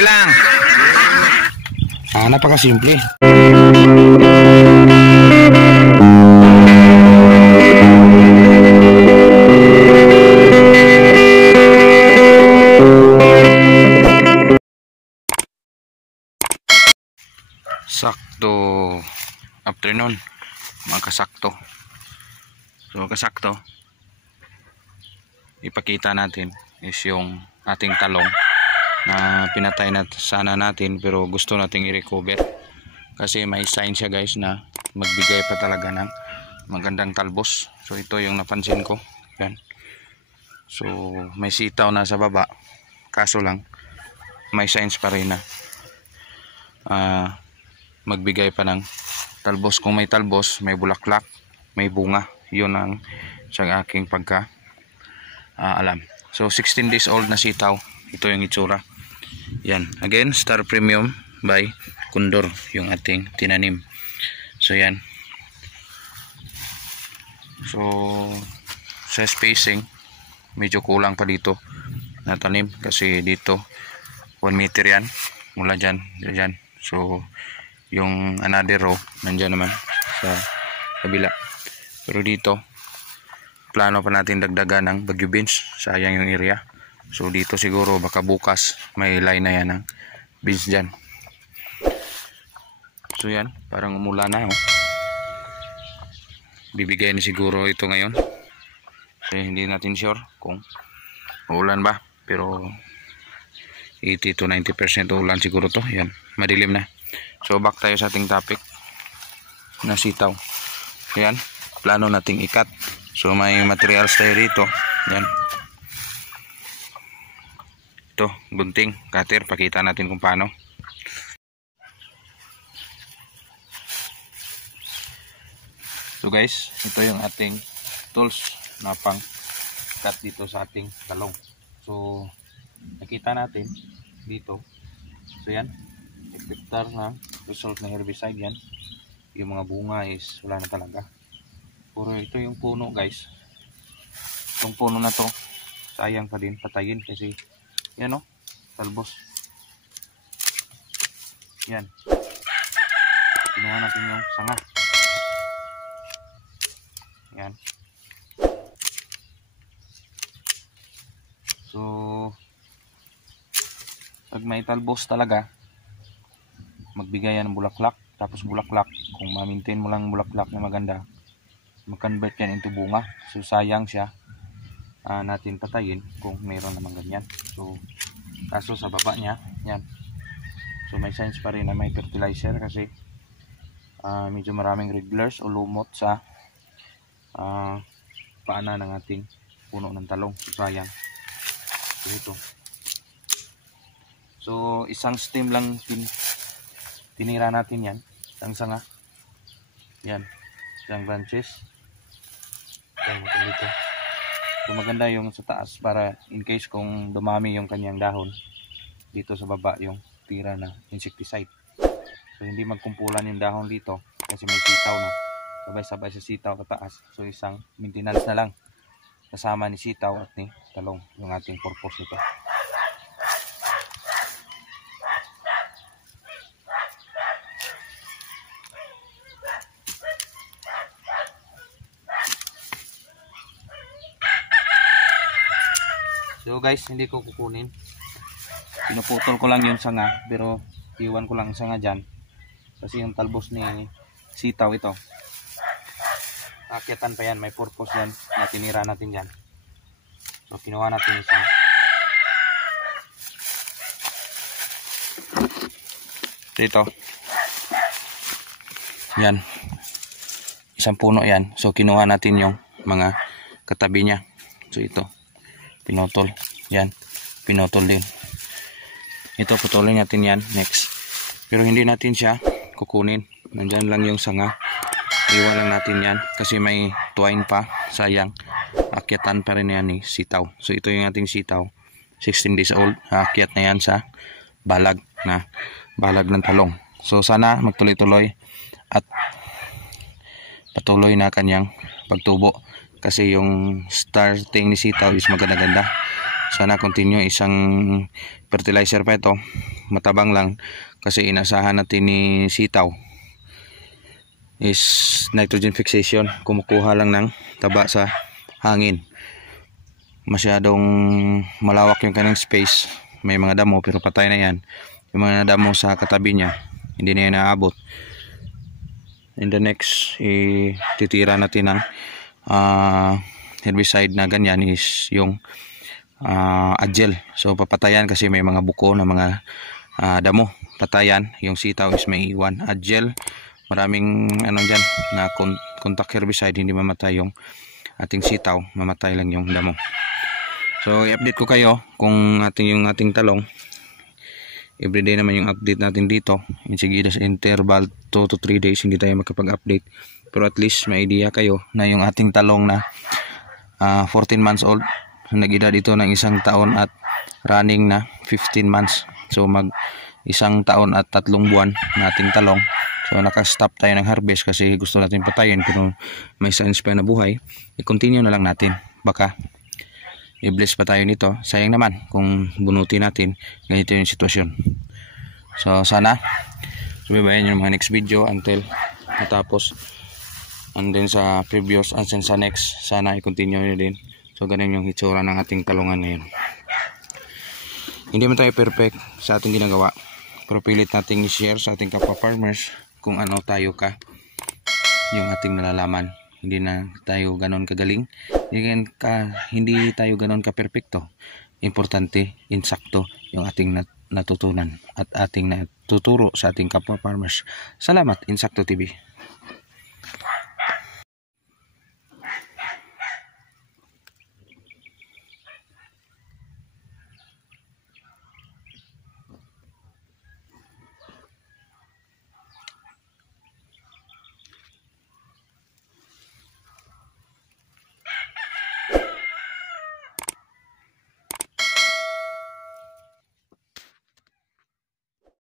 simple lang. Napakasimple. Sakto afternoon, mga kasakto. So kasakto, ipakita natin is yung ating talong na pinatay na sana natin, pero gusto nating i-recover kasi may sign siya guys na magbigay pa talaga ng magandang talbos. So ito yung napansin ko, yan. So may sitaw na sa baba, kaso lang may signs pa rin na magbigay pa ng talbos. Kung may talbos, may bulaklak, may bunga, yun ang sa aking pagka alam. So 16 days old na sitaw, ito yung itsura. Yan, again, Star Premium by Condor yung ating tinanim. So yan. So sa spacing, medyo kulang pa dito na tanim kasi dito 1 meter yan mula dyan, dyan. So yung another row nandyan naman sa kabila, pero dito plano pa natin dagdagan ng bagyo beans, sayang yung area. So dito siguro baka bukas may line na yan ng beans dyan. So yan, parang umulan na, oh. Bibigay ni siguro ito ngayon, so hindi natin sure kung uulan ba, pero 80 to 90% ulan siguro to. Yan, madilim na. So back tayo sa ating topic na sitaw. Yan, plano nating ikat. So may materials tayo rito. Yan, ito, gunting, cutter, pakita natin kung paano. So guys, ito yung ating tools na pang cut dito sa ating talong. So nakita natin dito, so yan, effector na result ng herbicide. Yan, yung mga bunga is wala na talaga. Puro ito yung puno guys, itong puno na to sayang pa din patayin kasi yan, oh, talbos. Yan, kinuha natin yung sanga. Yan, so pag may talbos talaga, magbigay yan ng bulaklak. Tapos bulaklak, kung ma-maintain mo lang bulaklak na maganda, mag-convert yan into bunga. So sayang siya natin patayin kung mayroon naman ganyan. So kaso sa baba niya, yan, so may signs pa rin na may fertilizer kasi medyo maraming regulars o lumot sa paana ng ating puno ng talong. So sayang. So ito, so isang stem lang tinira natin yan, isang sanga. Yan, isang branches. Dito. So maganda yung sa taas para in case kung dumami yung kanyang dahon, dito sa baba yung tira na insecticide. So hindi magkumpulan yung dahon dito kasi may sitaw na sabay-sabay sa sitaw sa taas. So isang maintenance na lang kasama ni sitaw at ni talong yung ating purpose nito. So guys, hindi ko kukunin, pinuputol ko lang yung sanga, pero iwan ko lang sanga dyan kasi yung talbos ni sitaw ito, akyatan pa yan, may purpose yan na tinira natin dyan. So kinuha natin isa, ito yan, isang puno yan. So kinuha natin yung mga katabi niya. So ito pinutol, yan, pinutol din. Ito putulin natin yan next, pero hindi natin siya kukunin, nandyan lang yung sanga, iwan lang natin yan kasi may twine pa, sayang, akyatan pa rin yan ni sitaw. So ito yung ating sitaw, 16 days old, akyat na yan sa balag ng talong. So sana magtuloy-tuloy at patuloy na kanyang pagtubo kasi yung starting ni sitaw is maganda-ganda. sana continue. Isang fertilizer pa ito, matabang lang kasi inasahan natin ni sitaw is nitrogen fixation, kumukuha lang ng taba sa hangin. Masyadong malawak yung kanyang space, may mga damo pero patay na yan. Yung mga damo sa katabi niya hindi na yan naabot. In the next titira natin ng herbicide na ganyan is yung agel. So papatayan kasi may mga buko na mga damo, patayan. Yung sitaw is may iwan. Agel, maraming dyan na contact herbicide, hindi mamatay yung ating sitaw, mamatay lang yung damo. So i-update ko kayo kung yung ating talong. Everyday naman yung update natin dito. Sige, sa interval 2 to 3 days hindi tayo makapag-update, pero at least may idea kayo na yung ating talong na 14 months old, nag-edad ito ng 1 taon at running na 15 months. So mag 1 taon at 3 buwan na ating talong. So naka-stop tayo ng harvest kasi gusto natin patayin, pero may signs pa na buhay. I-continue na lang natin, baka i-bless pa tayo nito. Sayang naman kung bunutin natin, ganito yung sitwasyon. So sana subaybayan yung mga next video until matapos, and then sa previous and then sa next sana i-continue nyo din. So ganun yung hitsura ng ating talungan ngayon. Hindi man tayo perfect sa ating ginagawa, pero pilit nating i-share sa ating kapwa farmers kung ano tayo ka, yung ating nalalaman. Hindi na tayo ganon kagaling, hindi tayo ganon ka perfecto. Importante, insakto yung ating natutunan at ating natuturo sa ating kapwa farmers. Salamat, Insakto TV.